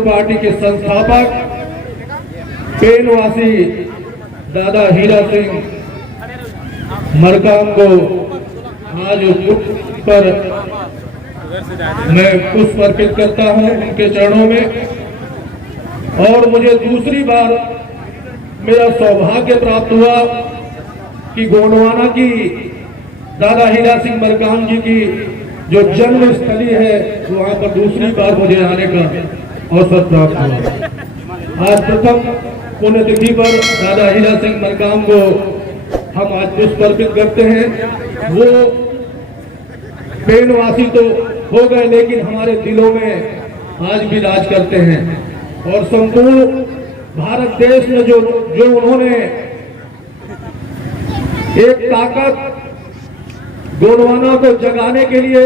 Party के संस्थापक पेनवासी दादा हीरा सिंह मरकाम को आज पर मैं पुष्प अर्पित करता हूं उनके चरणों में। और मुझे दूसरी बार मेरा सौभाग्य प्राप्त हुआ कि गोंडवाना की दादा हीरा सिंह मरकाम जी की जो जन्म स्थली है वहां पर दूसरी बार मुझे आने का अवसर प्राप्त हुआ। आज प्रथम पुण्यतिथि पर दादा हीरा सिंह मरकाम को हम आज पुष्प अर्पित करते हैं। वो पेनवासी तो हो गए लेकिन हमारे दिलों में आज भी राज करते हैं और संपूर्ण भारत देश में जो उन्होंने एक ताकत गोंडवाना को जगाने के लिए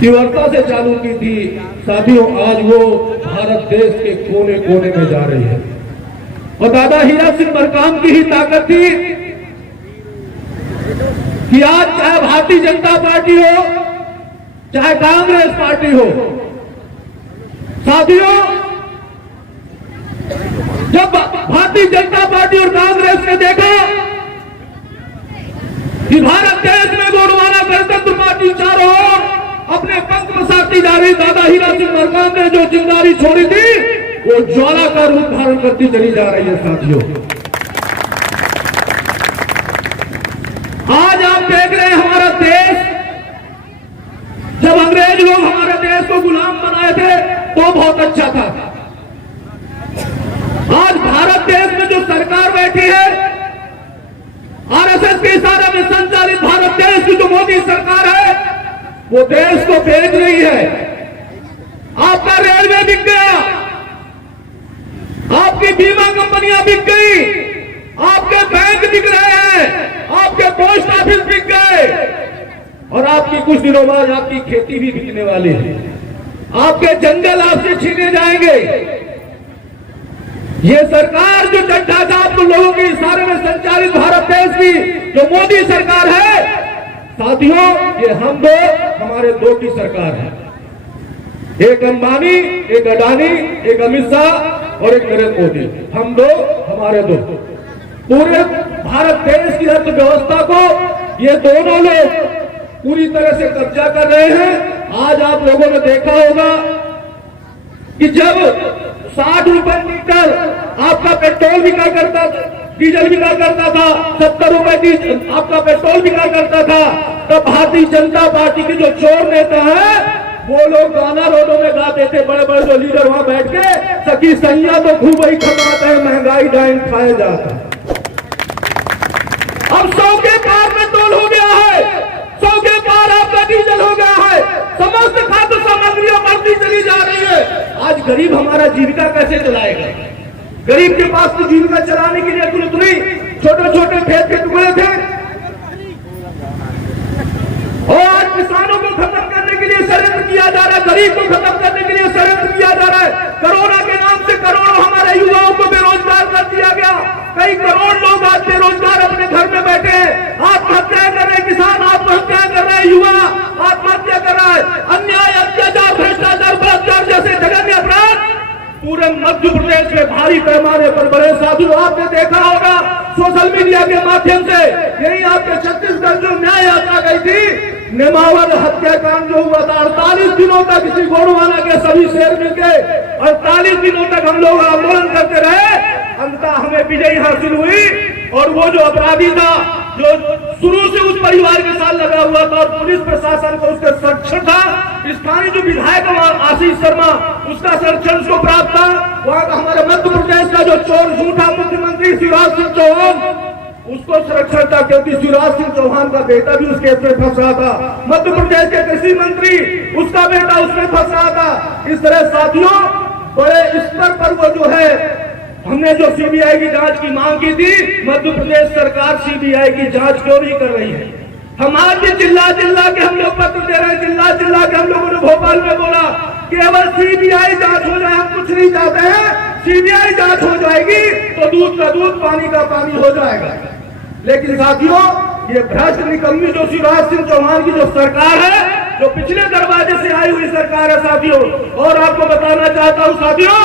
तीव्रता से चालू की थी, साथियों आज वो भारत देश के कोने कोने में जा रही है। और दादा हीरा सिंह मरकाम की ही ताकत थी कि आज चाहे भारतीय जनता पार्टी हो चाहे कांग्रेस पार्टी हो, साथियों जब भारतीय जनता पार्टी और कांग्रेस ने देखा कि भारत देश में गोंडवाना गणतंत्र पार्टी चारों ओर अपने पंख पसारती जा रही, दादा हीरा सिंह मरकाम ने जो चिंगारी छोड़ी थी वो ज्वाला का रूप धारण करती चली जा रही है। साथियों आज आप देख रहे हैं हमारा देश, जब अंग्रेज लोग हमारे देश को गुलाम बनाए थे तो बहुत अच्छा था। आज भारत देश में जो सरकार बैठी है, आरएसएस के इशारे में संचालित भारत देश की जो मोदी सरकार है वो देश को बेच रही है। आपका रेलवे बिक गया, आपकी बीमा कंपनियां बिक गई, आपके बैंक बिक रहे हैं, आपके पोस्ट ऑफिस बिक गए और आपकी कुछ दिनों बाद आपकी खेती भी बिकने वाली है। आपके जंगल आपसे छीने जाएंगे। ये सरकार जो चड्ढा छाप लोगों के इशारे में संचालित भारत देश की जो मोदी सरकार है, साथियों ये हम दो हमारे दो की सरकार है। एक अंबानी, एक अडानी, एक अमित शाह और एक नरेंद्र मोदी, हम दो हमारे दो। पूरे भारत देश की अर्थव्यवस्था को ये दोनों लोग पूरी तरह से कब्जा कर रहे हैं। आज आप लोगों ने देखा होगा कि जब 60 रुपए लीटर आपका पेट्रोल बिका करता था, डीजल बिका करता था, 70 रुपए आपका पेट्रोल बिका करता था, तब भारतीय जनता पार्टी के जो चोर नेता है वो लोग गाना रोडों में गाते थे। बड़े बड़े जो लीडर वहां बैठ के सखी सैया तो खूब ही खमाते हैं, महंगाई डाइन खाया जाता है। अब 100 के पार पेट्रोल हो गया है, 100 के पार आपका डीजल हो गया है, समस्त खाद्य सामग्रियां बढ़ती चली जा रही है। आज गरीब हमारा जीविका कैसे चलाएगा? गरीब के पास तो जीविका चलाने के लिए कुल उतनी छोटे छोटे खेत के टुकड़े थे और आज किसानों को खत्म करने के लिए षड्यंत्र किया जा रहा है, गरीब को खत्म करने के लिए षड्यंत्र किया जा रहा है। कोरोना के नाम से करोड़ों हमारे युवाओं को बेरोजगार कर दिया गया। कई करोड़ लोग आज बेरोजगार अपने घर में बैठे हैं, आत्महत्या कर रहे, किसान आत्महत्या कर रहे, युवा आत्महत्या कर रहा है। अन्याय, अत्याचार, भ्रष्टाचार, बलात्कार जैसे जघन्य अपराध पूरे मध्य प्रदेश में भारी पैमाने पर बड़े। साथियों आपने देखा होगा सोशल मीडिया के माध्यम से, यही आपके छत्तीसगढ़ जो न्याय यात्रा गई थी, नेमावर हत्याकांड जो हुआ था, 48 दिनों तक इसी गोंडवाना के सभी शेर मिलके 48 दिनों तक हम लोग आंदोलन करते रहे। अंततः हमें विजय हासिल हुई और वो जो अपराधी था जो शुरू से उस परिवार के साथ लगा हुआ था और पुलिस प्रशासन को उसका संरक्षण था, स्थानीय जो विधायक आशीष शर्मा उसका संरक्षण उसको प्राप्त था। वहां का हमारे मध्य प्रदेश का जो चोर झूठा मुख्यमंत्री शिवराज सिंह चौहान उसको संरक्षण था क्योंकि शिवराज सिंह चौहान का बेटा भी उस केस में फंस रहा था। मध्य प्रदेश के कृषि मंत्री उसका बेटा उसमें फंस रहा था। इस तरह साथियों बड़े स्तर पर वो जो है हमने जो सीबीआई की जांच की मांग की थी, मध्य प्रदेश सरकार सीबीआई की जांच क्यों नहीं कर रही है? हम आज चिल्ला चिल्ला के हम लोग पत्र दे रहे हैं, चिल्ला चिल्ला के हम लोगों ने भोपाल में बोला केवल सीबीआई जांच हो जाए, हम कुछ नहीं चाहते हैं। सीबीआई जांच हो जाएगी तो दूध का दूध, पानी का पानी हो जाएगा। लेकिन साथियों ये भ्रष्ट निकम्मी जो शिवराज सिंह चौहान की जो सरकार है, जो पिछले दरवाजे से आई हुई सरकार है साथियों। और आपको बताना चाहता हूं साथियों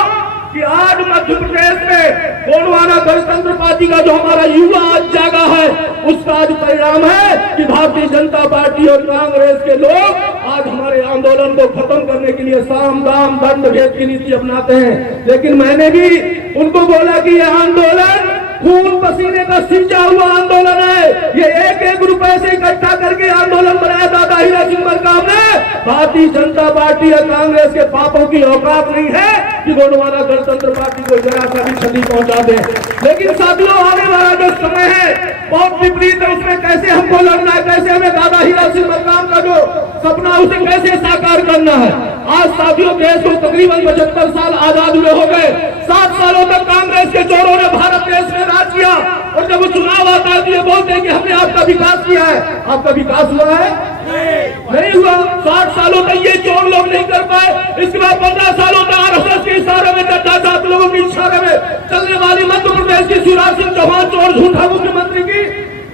कि आज मध्य प्रदेश में गोंडवाना गणतंत्र पार्टी का जो हमारा युवा आज जागा है, उसका आज परिणाम है कि भारतीय जनता पार्टी और कांग्रेस के लोग आज हमारे आंदोलन को खत्म करने के लिए साम दाम दंड भेद की नीति अपनाते हैं। लेकिन मैंने भी उनको बोला कि यह आंदोलन खून पसीने का सिंचा हुआ आंदोलन है, ये एक एक रुपए से इकट्ठा करके आंदोलन बनाया दादा हीरा सिंह मरकाम ने। भारतीय जनता पार्टी और कांग्रेस के पापों की औकात नहीं है कि गोंडवाना गणतंत्र पार्टी को जरा सा भी क्षति पहुंचा दे। लेकिन साथियों आने वाला जो समय है बहुत विपरीत है, उसमें कैसे हमको लड़ना है, कैसे हमें दादा हीरा सिंह मरकाम का जो सपना उसे कैसे साकार करना है। आज साथियों देश को तकरीबन 75 साल आजाद हुए हो गए। 7 सालों तक कांग्रेस के चोरों ने भारत देश में राज किया और जब वो चुनाव आता है तो ये बोलते हैं कि हमने आपका विकास किया है। आपका विकास हुआ है? नहीं हुआ। 60 सालों तक ये चोर लोग नहीं कर पाए। इसके बाद 15 सालों तक आरएसएस के इशारे में, चर्चा सात लोगों के इशारे में चलने वाली मध्य प्रदेश की शिवराज सिंह चौहान चोर झूठा मुख्यमंत्री की,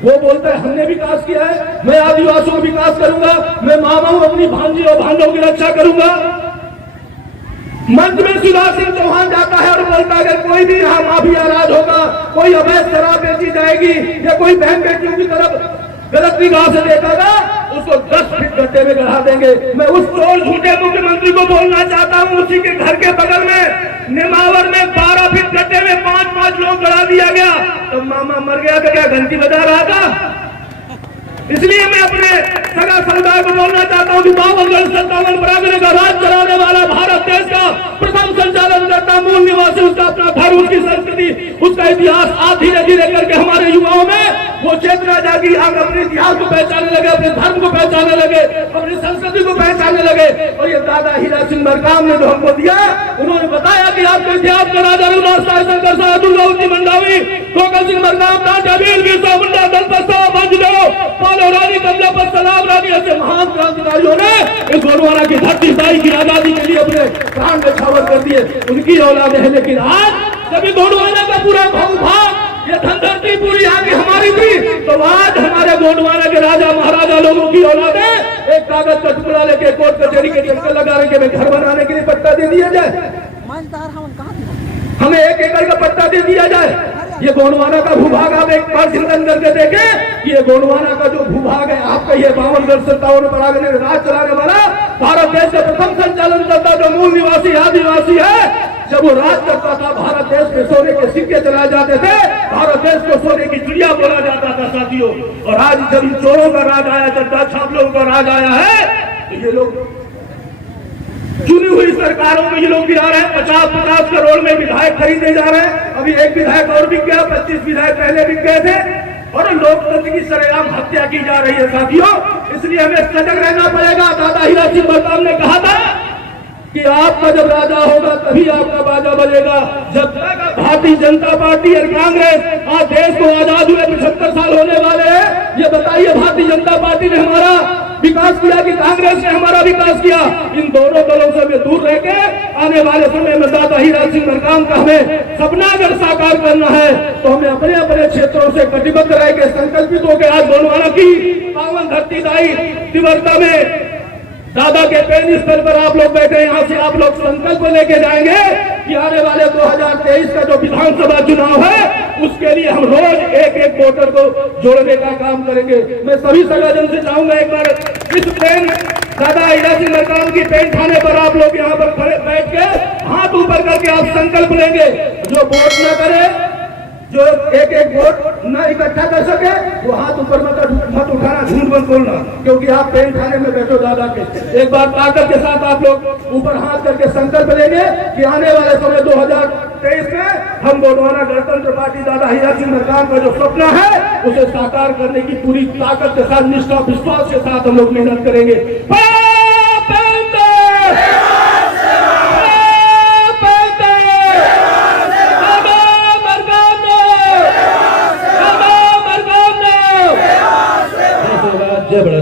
वो बोलता है हमने विकास किया है, मैं आदिवासियों का विकास करूंगा, मैं मामाओं अपनी भांजी और भांजों की रक्षा करूंगा। मंच में शिवराज सिंह चौहान जाता है और बोलता है अगर कोई भी यहाँ माफिया राज होगा, कोई अवैध शराब बेची जाएगी या कोई बहन बेटियों की तरफ गलत निगाह से देखेगा, उसको 10 फीट गड्ढे में गढ़ा देंगे। मैं उस चोर झूठे मुख्यमंत्री को बोलना चाहता हूँ, उसी के घर के बगल में नेमावर में 12 फीट गड्ढे में 5-5 लोग गड़ा दिया गया। तो मामा मर गया तो क्या घंटी बजा रहा था? इसलिए मैं अपने सगा समुदाय को बोलना चाहता हूँ कि 52 परागने का राज चलाने वाला भारत देश का प्रथम संचालन करता मूल निवासी, उसका अपना धर्म, उसकी संस्कृति, उसका इतिहास आज धीरे धीरे करके हमारे युवाओं में वो चेतना जागी। हम अपने इतिहास को पहचानने लगे, अपने धर्म को पहचानने लगे, अपनी संस्कृति को पहचानने लगे। और ये दादा हीरा सिंह मरकाम ने जो हमको दिया, उन्होंने बताया कि आपके इतिहास का राजा रघुनाथ साय शंकर साय दुर्गावती मंडावी, गोपाल सिंह मरकाम, टाटा वीर बिरसा मुंडा, दलपत साहब, बंजदेव और रानी कमलापत सलाम रानी ऐसे महान क्रांतिकारियों ने इस गोंडवाना की धरती साई की आजादी के लिए अपने प्राण न्यौछावर कर दिए। उनकी औलाद है। लेकिन आज जब गोंडवाना का पूरा भूभाग, ये धनधरती पूरी आगे हमारी थी, तो आज हमारे गोंडवाना के राजा महाराजा लोगों की औलादे एक कागज का टुकड़ा लेके कोर्ट कचहरी के चक्कर लगा रहे कि घर बनाने के लिए पट्टा दे दिया जाए, हमें 1 एकड़ का पट्टा दे दिया जाए। ये गोंडवाना का भूभाग आप एक बार चिंतन करके देखें कि ये गोंडवाना का जो भूभाग है आपका, ये 52 परागने राज चलाने वाला भारत देश का प्रथम संचालन करता जो मूल निवासी आदिवासी है, जब वो राज करता था भारत देश में सोने के सिक्के चलाए जाते थे, भारत देश को सोने की चिड़िया बोला जाता था साथियों। और आज जब चोरों का राज आया, चड्डा छापलों का राज आया है, तो ये लोग चुनी हुई सरकारों में ये लोग गिरा रहे हैं। 50-50 करोड़ में विधायक खरीदे जा रहे हैं। अभी एक विधायक और बिक गया, 25 विधायक पहले बिक गए थे। और लोकतंत्र की सरेआम हत्या की जा रही है साथियों। इसलिए हमें सजग रहना पड़ेगा। दादा हीरा सिंह मरकाम ने कहा था कि आपका जब राजा होगा तभी आपका बाजा बजेगा। जब तक भारतीय जनता पार्टी और कांग्रेस आज देश को आजाद हुए 75 साल होने वाले हैं, ये बताइए भारतीय जनता पार्टी ने हमारा विकास किया कि कांग्रेस ने हमारा विकास किया? इन दोनों दलों से हमें दूर रह के आने वाले समय में दादा हीरा सिंह मरकाम का हमें सपना अगर साकार करना है तो हमें अपने अपने क्षेत्रों से कटिबद्ध रह के संकल्पित होकर आज गोंडवाना की पावन धरती दाई तिवरता में दादा के पेन स्थल पर आप लोग बैठे, यहाँ से आप लोग संकल्प लेके जाएंगे कि आने वाले 2023 का जो विधानसभा चुनाव है उसके लिए हम रोज एक एक वोटर को जोड़ने का काम करेंगे। मैं सभी सगाजन से चाहूंगा एक बार इस पेन दादा हीरा सिंह मरकाम की पेन खाने पर आप लोग यहाँ पर खड़े बैठ के हाथ ऊपर करके आप संकल्प लेंगे, जो वोट न करे, जो एक एक वोट न इकट्ठा कर सके, वो हाथ ऊपर मत उठाना, झूठ मत बोलना, क्योंकि आप पेन खाने में बैठो दादा के। एक बार ताकत के साथ आप लोग ऊपर हाथ करके संकल्प लेंगे कि आने वाले समय 2023 में हम गोंडवाना गणतंत्र पार्टी दादा हीरा सिंह मरकाम का जो सपना है उसे साकार करने की पूरी ताकत के साथ, निष्ठा विश्वास के साथ हम लोग मेहनत करेंगे। जय बड़ा